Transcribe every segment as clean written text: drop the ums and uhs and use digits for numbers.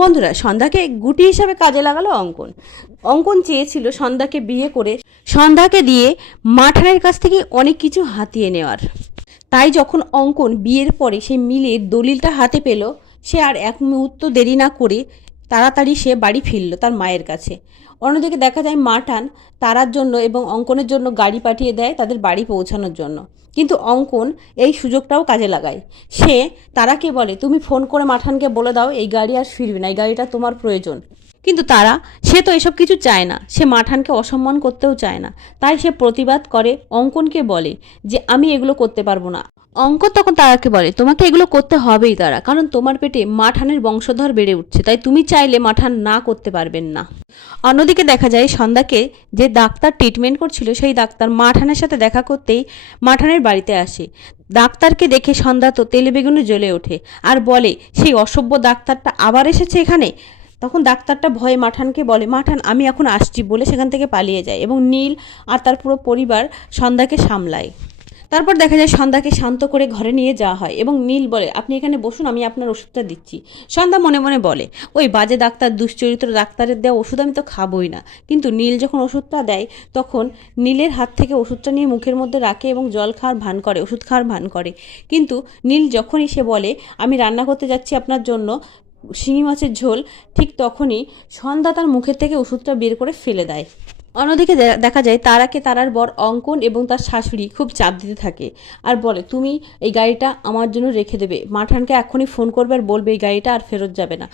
বন্ধুরা, সন্ধ্যাকে গুটি হিসাবে কাজে লাগালো অঙ্কন। অঙ্কন চেয়েছিল সন্ধ্যাকে বিয়ে করে সন্ধ্যাকে দিয়ে মাঠানের কাছ থেকে অনেক কিছু হাতিয়ে নেওয়ার। তাই যখন অঙ্কন বিয়ের পরে সেই মিলের দলিলটা হাতে পেল, সে আর এক মুহূর্ত দেরি না করে তাড়াতাড়ি সে বাড়ি ফিরল তার মায়ের কাছে। অন্যদিকে দেখা যায় মাঠান তারার জন্য এবং অঙ্কনের জন্য গাড়ি পাঠিয়ে দেয় তাদের বাড়ি পৌঁছানোর জন্য। কিন্তু অঙ্কন এই সুযোগটাও কাজে লাগায়। সে তারাকে বলে, তুমি ফোন করে মাঠানকে বলে দাও এই গাড়ি আর ফিরবে না, এই গাড়িটা তোমার প্রয়োজন। কিন্তু সে তো এসব কিছু চায় না, সে মাঠানকে অসম্মান করতেও চায় না। তাই সে প্রতিবাদ করে, অঙ্কনকে বলে যে আমি এগুলো করতে পারবো না। অঙ্কন তখন তারাকে বলে, তোমাকে এগুলো করতে হবেই তারা, কারণ তোমার পেটে মাঠানের বংশধর বেড়ে উঠছে, তাই তুমি চাইলে মাঠান না করতে পারবেন না। অন্যদিকে দেখা যায় সন্ধ্যাকে যে ডাক্তার ট্রিটমেন্ট করছিল সেই ডাক্তার মাঠানের সাথে দেখা করতেই মাঠানের বাড়িতে আসে। ডাক্তারকে দেখে সন্ধ্যা তো তেলে বেগুনে জ্বলে ওঠে আর বলে, সেই অসভ্য ডাক্তারটা আবার এসেছে এখানে। তখন ডাক্তারটা ভয়ে মাঠানকে বলে, মাঠান আমি এখন আসছি বলে সেখান থেকে পালিয়ে যায় এবং নীল আর তার পুরো পরিবার সন্ধ্যাকে সামলায়। তারপর দেখা যায় সন্ধ্যাকে শান্ত করে ঘরে নিয়ে যাওয়া হয় এবং নীল বলে, আপনি এখানে বসুন, আমি আপনার ওষুধটা দিচ্ছি। সন্ধ্যা মনে মনে বলে, ওই বাজে ডাক্তার, দুশ্চরিত্র ডাক্তারের দেওয়া ওষুধ আমি তো খাবোই না। কিন্তু নীল যখন ওষুধটা দেয় তখন নীলের হাত থেকে ওষুধটা নিয়ে মুখের মধ্যে রাখে এবং জল খাওয়ার ভান করে, ওষুধ খাওয়ার ভান করে। কিন্তু নীল যখনই সে বলে আমি রান্না করতে যাচ্ছি আপনার জন্য শিঙি মাছের ঝোল, ঠিক তখনই সন্ধ্যা তার মুখের থেকে ওষুধটা বের করে ফেলে দেয়। অন্যদিকে দেখা যায় তারার বর অঙ্কন এবং তার শাশুড়ি খুব চাপ দিতে থাকে আর বলে, তুমি এই গাড়িটা আমার জন্য রেখে দেবে, মাঠানকে এখনই ফোন করবে আর বলবে এই গাড়িটা আর ফেরত যাবে না।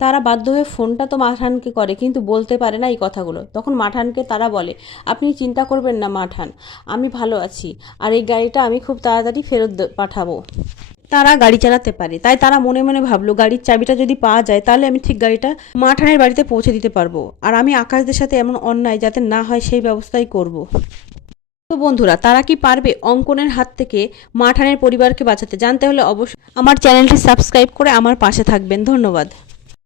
তারা বাধ্য হয়ে ফোনটা তো মাঠানকে করে, কিন্তু বলতে পারে না এই কথাগুলো। তখন মাঠানকে তারা বলে, আপনি চিন্তা করবেন না মাঠান, আমি ভালো আছি আর এই গাড়িটা আমি খুব তাড়াতাড়ি ফেরত পাঠাবো। তারা গাড়ি চালাতে পারে, তাই তারা মনে মনে ভাবলো, গাড়ির চাবিটা যদি পাওয়া যায় তাহলে আমি ঠিক গাড়িটা মাঠানের বাড়িতে পৌঁছে দিতে পারবো, আর আমি আকাশদের সাথে এমন অন্যায় যাতে না হয় সেই ব্যবস্থাই করব। তো বন্ধুরা, তারা কি পারবে অঙ্কনের হাত থেকে মাঠানের পরিবারকে বাঁচাতে? জানতে হলে অবশ্যই আমার চ্যানেলটি সাবস্ক্রাইব করে আমার পাশে থাকবেন। ধন্যবাদ।